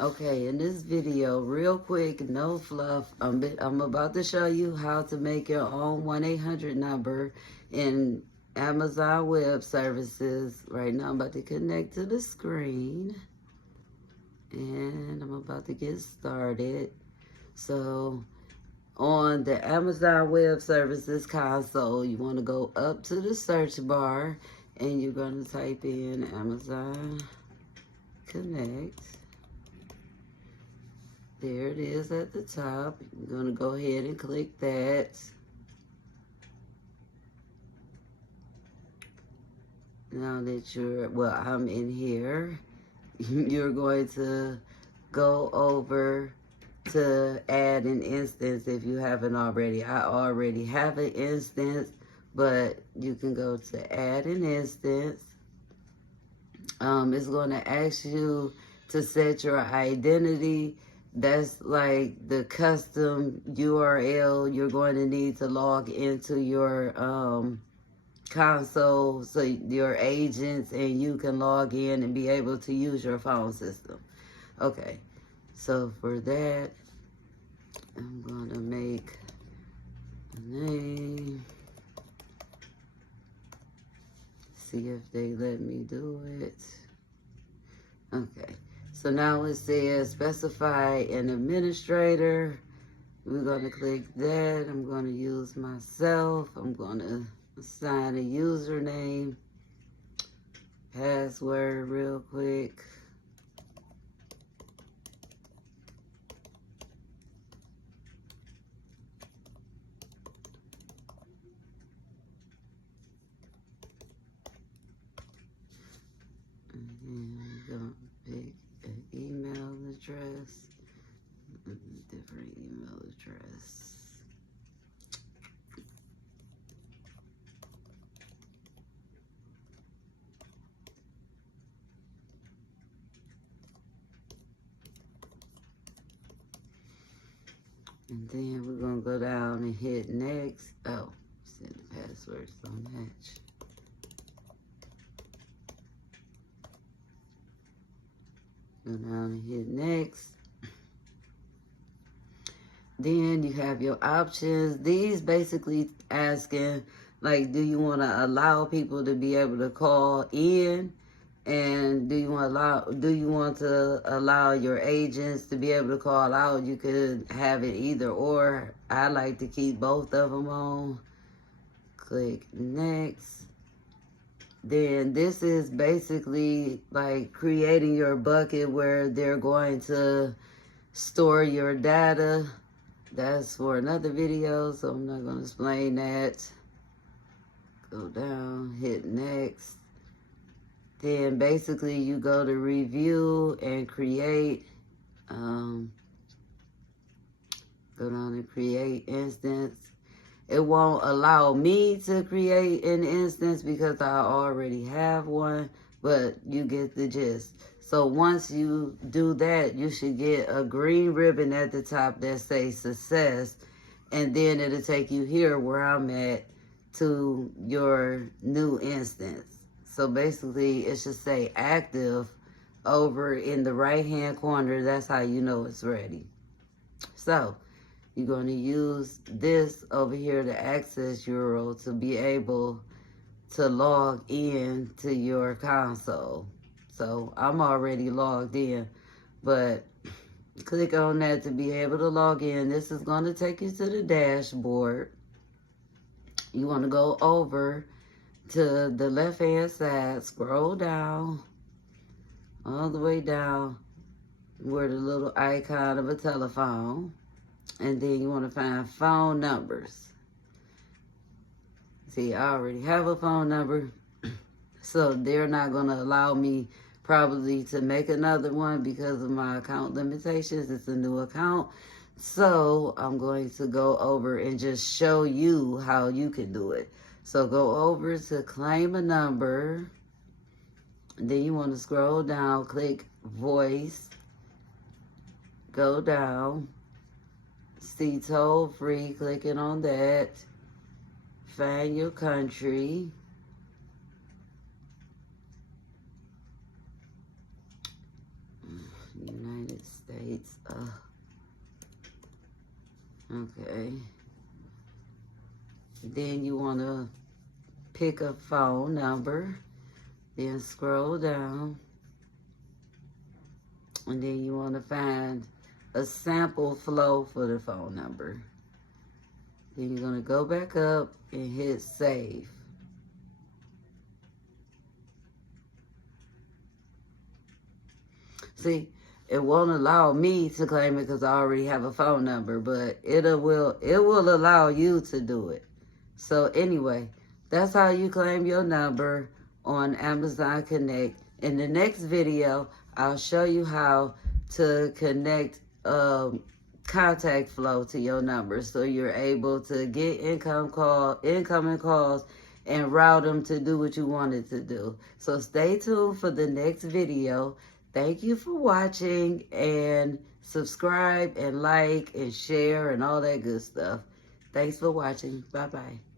Okay, in this video, real quick, no fluff, I'm about to show you how to make your own 1-800 number in Amazon Web Services. Right now, I'm about to connect to the screen, and I'm about to get started. So, on the Amazon Web Services console, you want to go up to the search bar, and you're going to type in Amazon Connect. There it is at the top. You're going to go ahead and click that. Now that I'm in here, you're going to go over to add an instance if you haven't already. I already have an instance, but you can go to add an instance. It's going to ask you to set your identity. That's like the custom URL you're going to need to log into your console so your agents and you can log in and be able to use your phone system. Okay, so for that, I'm going to make a name. See if they let me do it. Okay. So now it says specify an administrator. We're going to click that. I'm going to use myself. I'm going to assign a username, password real quick. And then we're going to pick an email address, different email address. And then we're going to go down and hit next. Oh, send the passwords don't match. Go down and hit next. Then you have your options. These basically asking, like, do you want to allow people to be able to call in? And do you want to allow your agents to be able to call out? You could have it either or. I like to keep both of them on. Click next. Then this is basically like creating your bucket where they're going to store your data. That's for another video, so I'm not going to explain that. Go down, hit next. Then basically you go to review and create. Go down and create instance. It won't allow me to create an instance because I already have one, but you get the gist. So once you do that, you should get a green ribbon at the top that says success, and then it'll take you here where I'm at to your new instance. So basically it should say active over in the right hand corner. That's how you know it's ready. So you're going to use this over here, the access URL, to be able to log in to your console. So I'm already logged in, but click on that to be able to log in. This is going to take you to the dashboard. You want to go over to the left-hand side, scroll down, all the way down where the little icon of a telephone. And then you want to find phone numbers. See, I already have a phone number, so they're not going to allow me probably to make another one because of my account limitations. It's a new account. So I'm going to go over and just show you how you can do it. So go over to claim a number. Then you want to scroll down, click voice, go down. See toll free, clicking on that. Find your country. United dates. Okay. Then you want to pick a phone number. Then scroll down. And then you want to find a sample flow for the phone number. Then you're going to go back up and hit save. See, it won't allow me to claim it because I already have a phone number, but it will allow you to do it. So anyway, that's how you claim your number on Amazon Connect. In the next video, I'll show you how to connect contact flow to your number so you're able to get incoming calls and route them to do what you wanted to do. So stay tuned for the next video. Thank you for watching, and subscribe and like and share and all that good stuff. Thanks for watching. Bye-bye.